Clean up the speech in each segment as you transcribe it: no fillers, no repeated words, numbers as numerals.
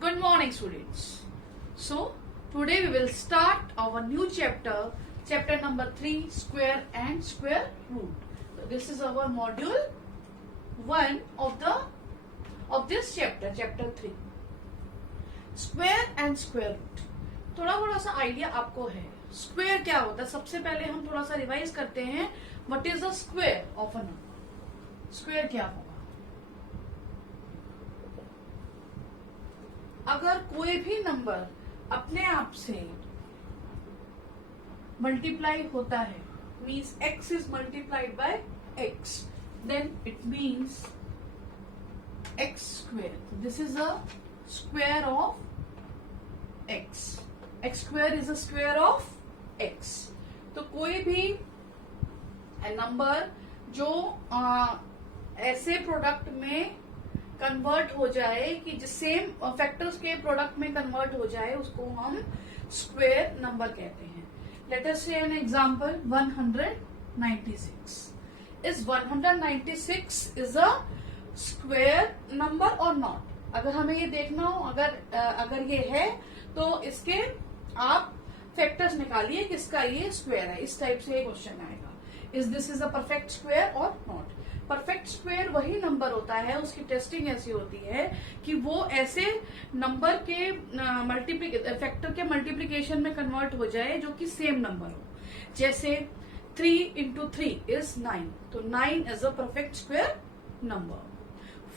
Good morning, students. So, today we will start our new chapter, chapter number 3, square and square root. So, this is our module 1 of this chapter, chapter 3. Square and square root. थोड़ा सा idea आपको है square क्या होता है. सबसे पहले हम थोड़ा सा रिवाइज करते हैं. What is the square of a number. Square क्या होगा? अगर कोई भी नंबर अपने आप से मल्टीप्लाई होता है, means x is multiplied by x, then it means x square. This is a square of x. x square is a square of x. तो कोई भी नंबर जो ऐसे प्रोडक्ट में कन्वर्ट हो जाए कि जो सेम फैक्टर्स के प्रोडक्ट में कन्वर्ट हो जाए, उसको हम स्क्वायर नंबर कहते हैं. लेट अस से an example 196. Is 196 is a square number और नॉट? अगर हमें ये देखना हो, अगर ये है तो इसके आप फैक्टर्स निकालिए किसका ये स्क्वायर है. इस टाइप से क्वेश्चन आएगा. Is this is a perfect square और नॉट? परफेक्ट स्क्वायर वही नंबर होता है, उसकी टेस्टिंग ऐसी होती है कि वो ऐसे नंबर के फैक्टर के मल्टीप्लीकेशन में कन्वर्ट हो जाए जो कि सेम नंबर हो. जैसे 3 into 3 is 9, तो 9 is a perfect square number.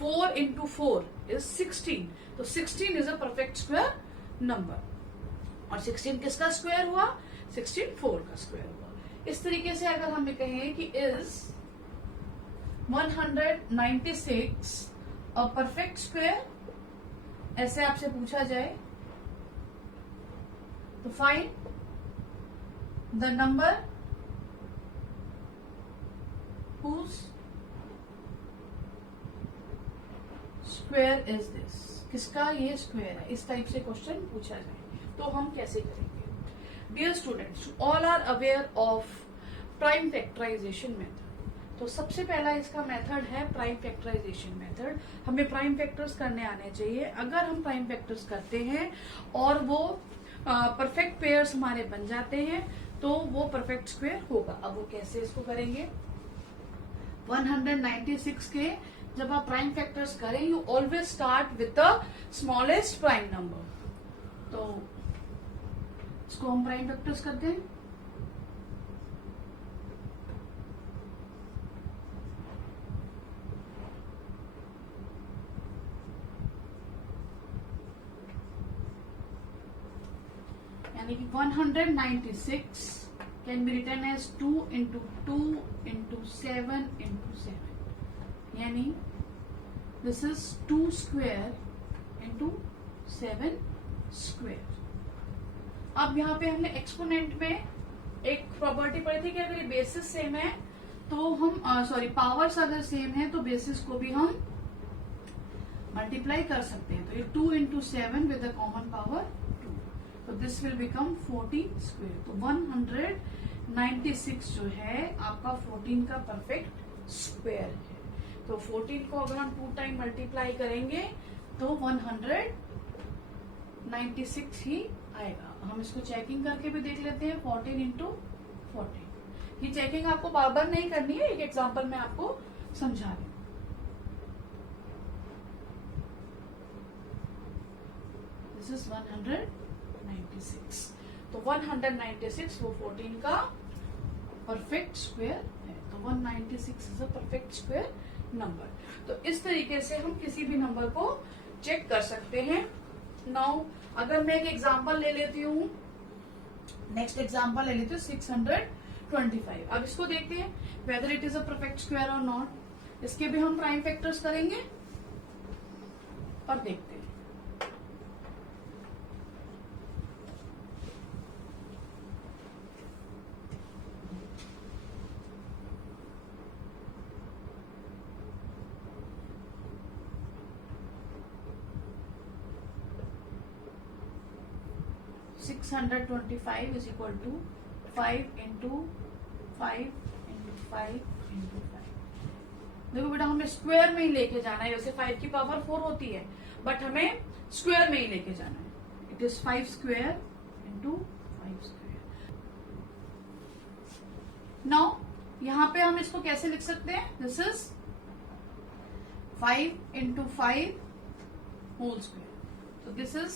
4 into 4 is 16, तो 16 is a perfect square number. और 16 किसका स्क्वायर हुआ? 16 4 का स्क्वायर हुआ. इस तरीके से अगर हमें कहें कि इज 196 अ परफेक्ट स्क्वायर, ऐसे आपसे पूछा जाए तो find the number whose square is this. किसका ये स्क्वायर है? इस टाइप से क्वेश्चन पूछा जाए तो हम कैसे करेंगे? Dear students, all are aware of prime factorization method. तो सबसे पहला इसका मेथड है प्राइम फैक्टराइजेशन मेथड. हमें प्राइम फैक्टर्स करने आने चाहिए. अगर हम प्राइम फैक्टर्स करते हैं और वो परफेक्ट पेयर्स हमारे बन जाते हैं तो वो परफेक्ट स्क्वायर होगा. अब वो कैसे इसको करेंगे? 196 के जब आप प्राइम फैक्टर्स करें, you always start with the smallest prime number. तो इसको हम प्राइम फैक्टर्स करते हैं. यानी कि 196 can be written as 2 into 2 into 7 into 7. यानी this is 2 square into 7 square. अब यहाँ पे हमने एक्सपोनेंट में एक प्रॉपर्टी पढ़ी थी कि अगर ये बेसिस सेम है तो हम पावर्स अगर सेम है तो बेसिस को भी हम मल्टीप्लाई कर सकते हैं. तो ये 2 into 7 with the common power 2, तो दिस विल बिकम 14 स्क्वायर. तो 196 जो है आपका 14 का परफेक्ट स्क्वायर है. तो 14 को अगर हम 2 टाइम मल्टीप्लाई करेंगे तो 196 ही आएगा. हम इसको चेकिंग करके भी देख लेते हैं. 14 into 14. ये चेकिंग आपको बार बार नहीं करनी है, एक एग्जांपल में आपको समझा रही हूं. This is 196. तो 196 वो 14 का परफेक्ट स्क्वायर है. तो 196 is a perfect square number. तो इस तरीके से हम किसी भी नंबर को चेक कर सकते हैं. नाउ अगर मैं एक एग्जांपल ले लेती हूँ, नेक्स्ट एग्जांपल ले लेती हूँ 625. अब इसको देखते हैं whether it is a perfect square और नॉट. इसके भी हम प्राइम फैक्टर्स करेंगे और देखते हैं. Six 625 is equal to 5 into 5 into 5 into 5. देखो बेटा हमें स्क्वायर में ही लेके जाना है, वैसे 5 की पावर 4 होती है बट हमें स्क्वायर में ही लेके जाना है। It is 5 square into 5 square. Now यहां पे हम इसको कैसे लिख सकते हैं, this is 5 into 5 whole square. तो this is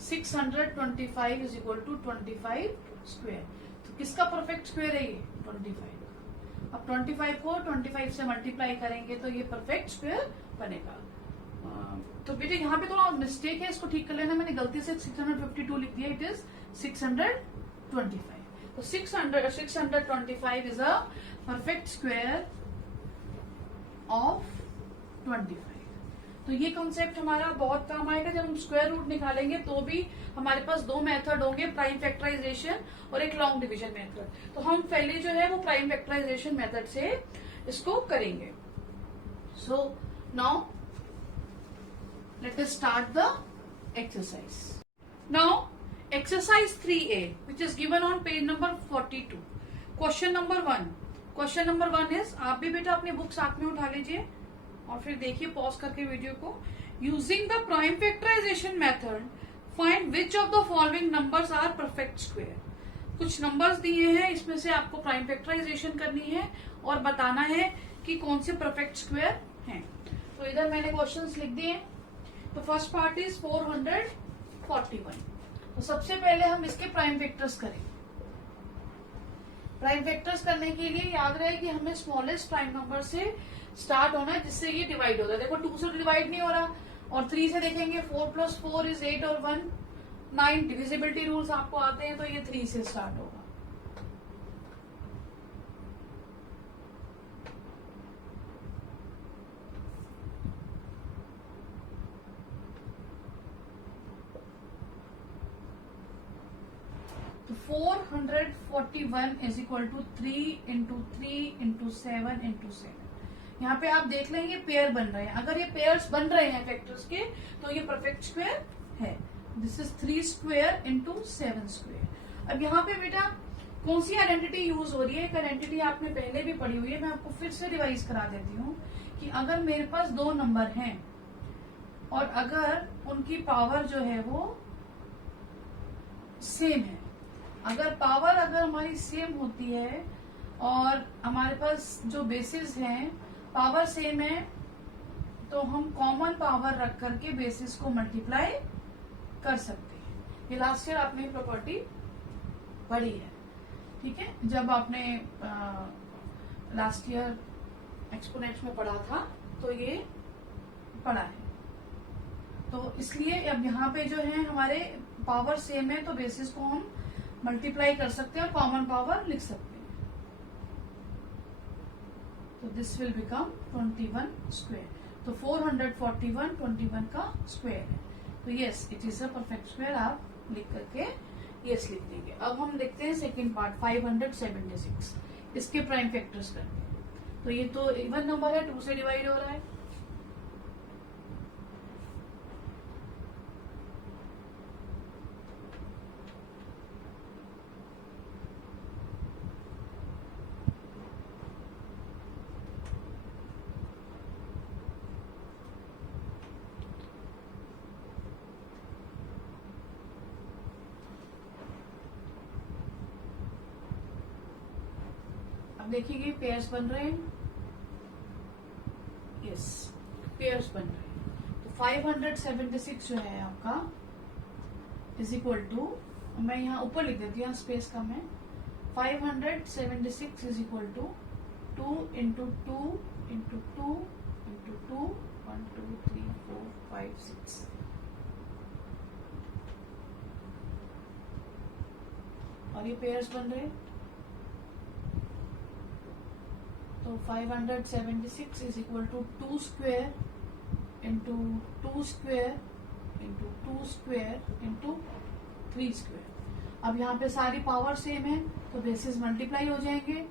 625 is equal to 25 square. तो किसका परफेक्ट स्क्वायर है ये, 25। अब 25 को 25 से मल्टीप्लाई करेंगे तो ये परफेक्ट स्क्वायर बनेगा। तो बेटे यहाँ पे थोड़ा मिस्टेक है, इसको ठीक कर लेना। मैंने गलती से 652 लिख दिया, इट इज 625। तो 625 is a perfect square of 25। तो ये कॉन्सेप्ट हमारा बहुत काम आएगा जब हम स्क्वायर रूट निकालेंगे, तो भी हमारे पास दो मेथड होंगे, प्राइम फैक्टराइजेशन और एक लॉन्ग डिवीजन मेथड। तो हम पहले जो है वो प्राइम फैक्टराइजेशन मेथड से इसको करेंगे। So now let us start the exercise. Now exercise 3A which is given on page number 42, question number 1। Question number 1 is, आप भी बेटा अपनी बुक साथ में उठा लीजिए और फिर देखिए पॉज करके वीडियो को। Using the prime factorization method find which of the following numbers are perfect square. कुछ नंबर्स दिए हैं, इसमें से आपको प्राइम फैक्टराइजेशन करनी है और बताना है कि कौन से परफेक्ट स्क्वायर हैं। तो इधर मैंने क्वेश्चंस लिख दिए। तो फर्स्ट पार्ट इज 441। तो सबसे पहले हम इसके प्राइम फैक्टर्स करेंगे। प्राइम फैक्टर्स करने के लिए याद रहे कि हमें स्मॉलेस्ट प्राइम नंबर से स्टार्ट होना है जिससे ये डिवाइड होता है। देखो 2 से डिवाइड नहीं हो रहा, और 3 से देखेंगे 4 + 4 इज 8 और 1 9। डिविजिबिलिटी रूल्स आपको आते हैं, तो ये 3 से स्टार्ट होगा। तो 441 is equal to 3 into 3 into 7 into 7। यहाँ पे आप देख लेंगे पेयर बन रहे हैं। अगर ये पेयर्स बन रहे हैं फैक्टर्स के तो ये परफेक्ट स्क्वायर है। This is 3 square into 7 square. अब यहाँ पे बेटा कौन सी आइडेंटिटी यूज हो रही है, एक आइडेंटिटी आपने पहले भी पढ़ी हुई है, मैं आपको फिर से रिवाइज करा देती हूँ कि अगर मेरे पास दो नंबर हैं और अगर उनकी पावर जो है वो सेम है, अगर पावर हमारी सेम होती है और हमारे पास जो बेसिस हैं पावर सेम है, तो हम कॉमन पावर रख करके बेसिस को मल्टीप्लाई कर सकते हैं। ये लास्ट ईयर आपने प्रॉपर्टी पढ़ी है, ठीक है, जब आपने लास्ट ईयर एक्सपोनेंट्स में पढ़ा था तो ये पढ़ा है। तो इसलिए अब यहाँ पे जो है हमारे पावर सेम है तो बेसिस को हम मल्टीप्लाई कर सकते हैं और कॉमन पावर लिख सकते हैं। तो दिस विल बिकम 21 स्क्वायर। तो 441 21 का स्क्वायर है। तो yes it is a perfect square. आप लिख करके यस लिख देंगे। अब हम देखते हैं सेकेंड पार्ट 576, इसके प्राइम फैक्टर्स करके। तो ये तो इवन नंबर है, 2 से डिवाइड हो रहा है। अब देखिए पेयर्स बन रहे हैं, यस पेयर्स बन रहे हैं। तो 576 जो है आपका इज इक्वल टू, मैं यहाँ ऊपर लिख देती हूँ, स्पेस कम है। 576 is equal to 2 into 2 into 2 into 2 1 2 3 4 5 6। और ये पेयर्स बन रहे हैं। तो 576 is equal to 2 square into 2 square into 2 square into 3 square. अब यहाँ पे सारी पावर सेम है तो बेसिस मल्टीप्लाई हो जाएंगे।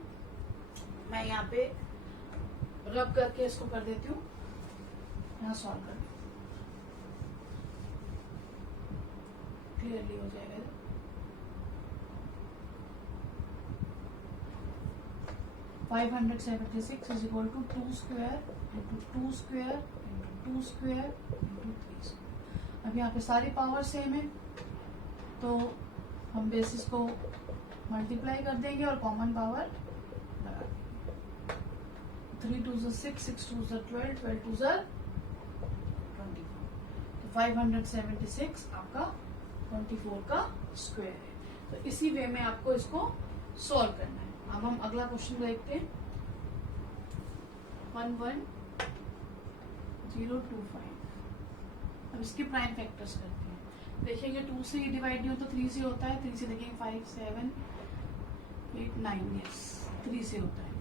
मैं यहाँ पे रब करके इसको कर देती हूँ, यहाँ सॉल्व कर देती हूँ, क्लियरली हो जाएगा। 576 is equal to 2 square into 2 square into 2 square into 3 square. अब यहाँ पे सारी पावर सेम है तो हम बेसिस को मल्टीप्लाई कर देंगे और कॉमन पावर लगा देंगे। 3 2 6, 6 2 12, 12 2 24, तो 576 आपका 24 का स्क्वायर है। तो इसी वे में आपको इसको सॉल्व करना है। अब हम अगला क्वेश्चन देखते हैं। 11025। अब इसके प्राइम फैक्टर्स करते हैं। देखेंगे 2 से ये डिवाइड नहीं होता, 3 से होता है। 3 से देखेंगे 5 7 8 9, यस 3 से होता है।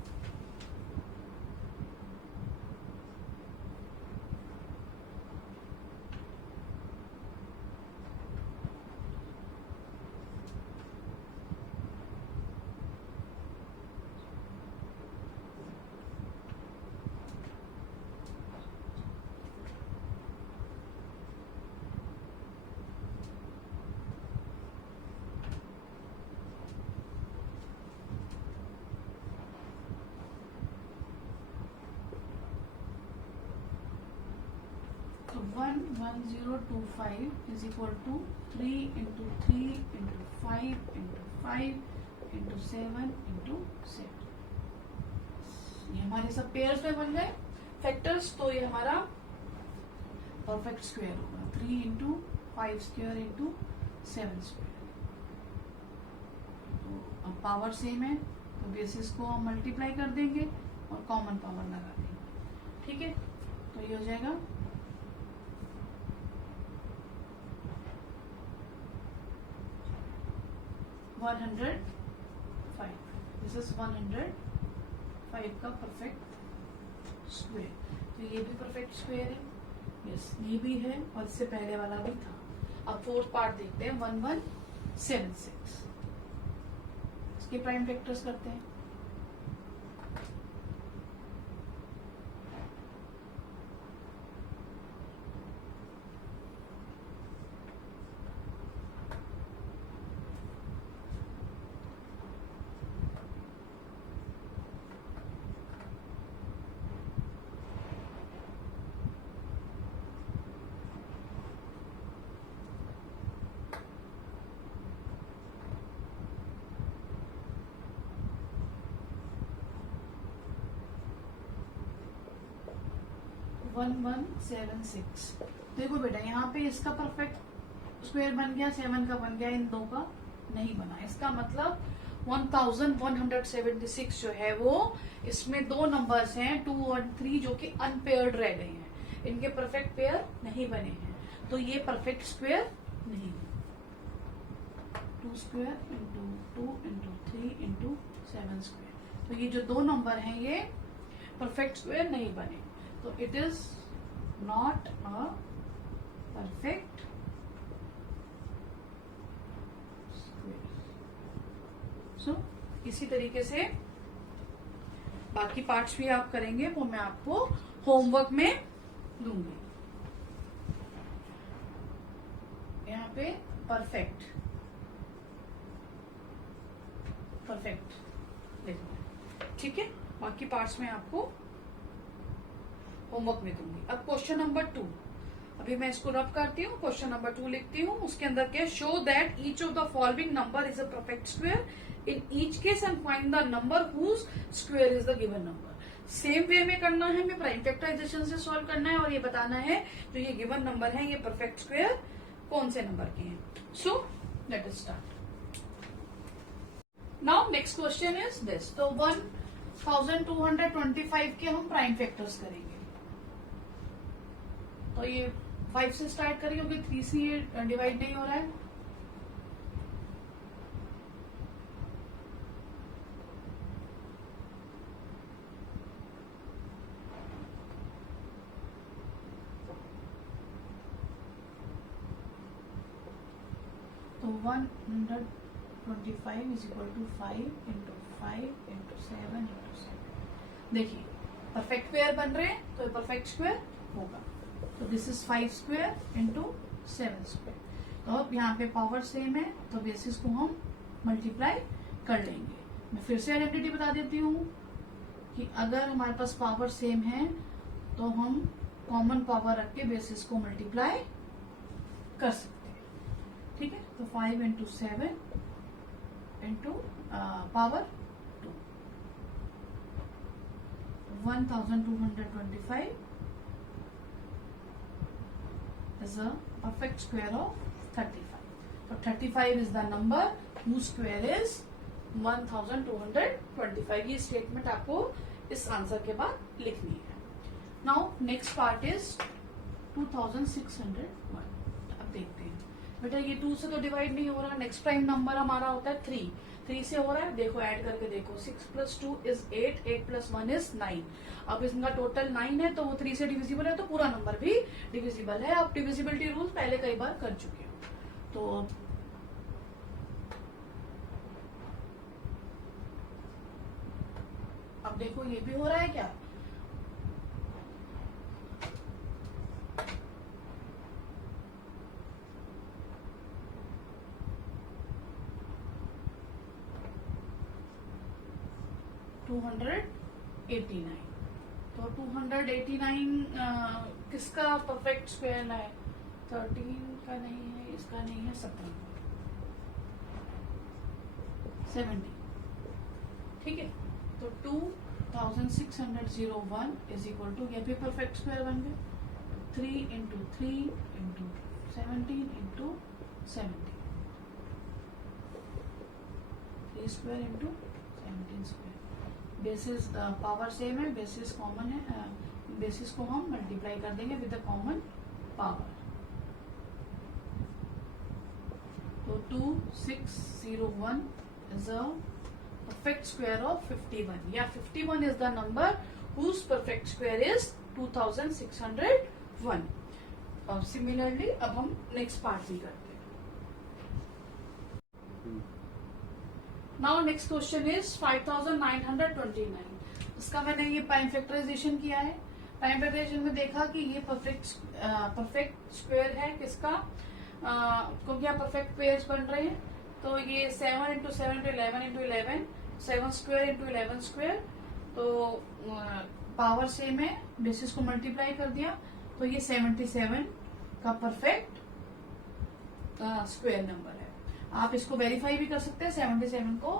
तो 11025 is equal to 3 into 3 into 5 into 5 into 7 into 7। ये हमारे सब पेयर्स में बन गए फैक्टर्स। तो ये हमारा परफेक्ट स्क्वायर होगा 3 इंटू 5 स्क्वायर इंटू 7 स्क्वायर। तो अब पावर सेम है तो बेसिस को हम मल्टीप्लाई कर देंगे और कॉमन पावर लगा देंगे। ठीक है, तो ये हो जाएगा 105। दिस इज 105 का परफेक्ट स्क्वायर। तो ये भी परफेक्ट स्क्वायर है, यस ये भी है और इससे पहले वाला भी था। अब फोर्थ पार्ट देखते हैं 1176। इसके प्राइम फैक्टर्स करते हैं। वन 176। देखो बेटा यहाँ पे इसका परफेक्ट स्क्वायर बन गया, 7 का बन गया, इन दो का नहीं बना। इसका मतलब 1176 जो है वो इसमें दो नंबर्स हैं 2 और 3 जो कि अनपेयर्ड रह गए हैं, इनके परफेक्ट पेयर नहीं बने हैं, तो ये परफेक्ट स्क्वायर नहीं है। 2 square into 2 into 3 into 7 square. तो ये जो दो नंबर हैं ये परफेक्ट स्क्वायर नहीं बने, तो it is not a perfect square. So इसी तरीके से बाकी पार्ट्स भी आप करेंगे, वो मैं आपको होमवर्क में दूंगी। यहाँ पे परफेक्ट लिखना है, ठीक है। बाकी पार्ट्स में आपको होमवर्क में दूंगी। अब क्वेश्चन नंबर 2, अभी मैं इसको रब करती हूँ, क्वेश्चन नंबर 2 लिखती हूँ। उसके अंदर क्या, show that each of the following number is a perfect square in each case and find the number whose square is the given number. Same way में करना है, हमें प्राइम फैक्टराइजेशन से सॉल्व करना है और ये बताना है जो ये गिवन नंबर है ये परफेक्ट स्क्वायर कौन से नंबर के हैं। So let us start. Now next question is this. तो 1225 के हम प्राइम फैक्टर्स करेंगे। तो ये 5 से स्टार्ट करेंगे क्योंकि 3 से ये डिवाइड नहीं हो रहा है। तो 125 is equal to 5 into 5 into 7 into 7। देखिए परफेक्ट पेयर बन रहे हैं तो परफेक्ट स्क्वायर होगा। तो this is 5 square into 7 square. तो अब यहाँ पे पावर सेम है तो बेसिस को हम मल्टीप्लाई कर लेंगे। मैं फिर से आइडेंटिटी बता देती हूँ, कि अगर हमारे पास पावर सेम है तो हम कॉमन पावर रख के बेसिस को मल्टीप्लाई कर सकते हैं, ठीक है। तो 5 into 7 into power 2, 1225 is a perfect square of 35. So 35 is the number whose square is 1225. ये स्टेटमेंट आपको इस आंसर के बाद लिखनी है। Now next part is 2601। अब देखते हैं बेटा, ये 2 से तो डिवाइड नहीं हो रहा। नेक्स्ट प्राइम नंबर हमारा होता है 3 से हो रहा है। देखो ऐड करके देखो, 6 + 2 is 8, 8 + 1 is 9। अब इसका टोटल 9 है तो वो 3 से डिविजिबल है, तो पूरा नंबर भी डिविजिबल है। आप डिविजिबिलिटी रूल पहले कई बार कर चुके हो। तो अब देखो ये भी हो रहा है क्या? तो 289 किसका परफेक्ट स्क्वायर है? 13 का नहीं है, इसका नहीं है, 17 70, ठीक है। तो 2601 इज इक्वल टू, ये भी परफेक्ट स्क्वायर बन गए, 3 into 3 into 17 into 17, 3 square into 17 square. Basis power same है, बेसिस कॉमन है, बेसिस को हम मल्टीप्लाई कर देंगे विद द कॉमन पावर। तो 2601 is a perfect square of 51, या 51 is the number whose perfect square is 2601। और सिमिलरली अब हम नेक्स्ट पार्ट भी करते हैं। Now next question is 5929। इसका मैंने ये प्राइम फैक्टराइजेशन किया है। प्राइम फैक्टराइजेशन में देखा कि ये परफेक्ट स्क्वायर है किसका, क्योंकि यहाँ परफेक्ट पेयर्स बन रहे हैं। तो ये 7 into 7 into 11 into 11, 7 square into 11 square. तो पावर सेम है, बेसिस को मल्टीप्लाई कर दिया, तो ये 77 का परफेक्ट स्क्वायर नंबर है। आप इसको वेरीफाई भी कर सकते हैं 77 को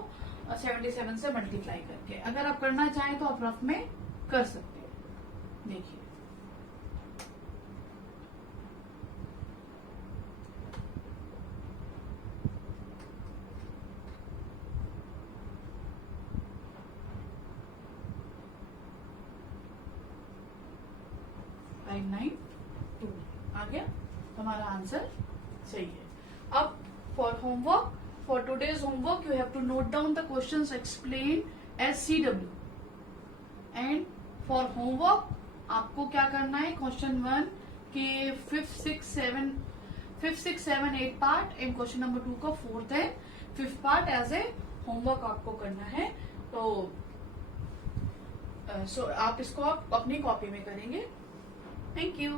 77 से मल्टीप्लाई करके। अगर आप करना चाहें तो आप रफ में कर सकते हैं। देखिए आ गया, हमारा आंसर सही है। अब for homework, for today's homework you have to note down the questions explain as CW। And for homework आपको क्या करना है, क्वेश्चन 1 के 5th 6th 7 8 part and question number 2 का 4th and 5th part as a homework आपको करना है। तो आप इसको आप अपनी कॉपी में करेंगे। Thank you.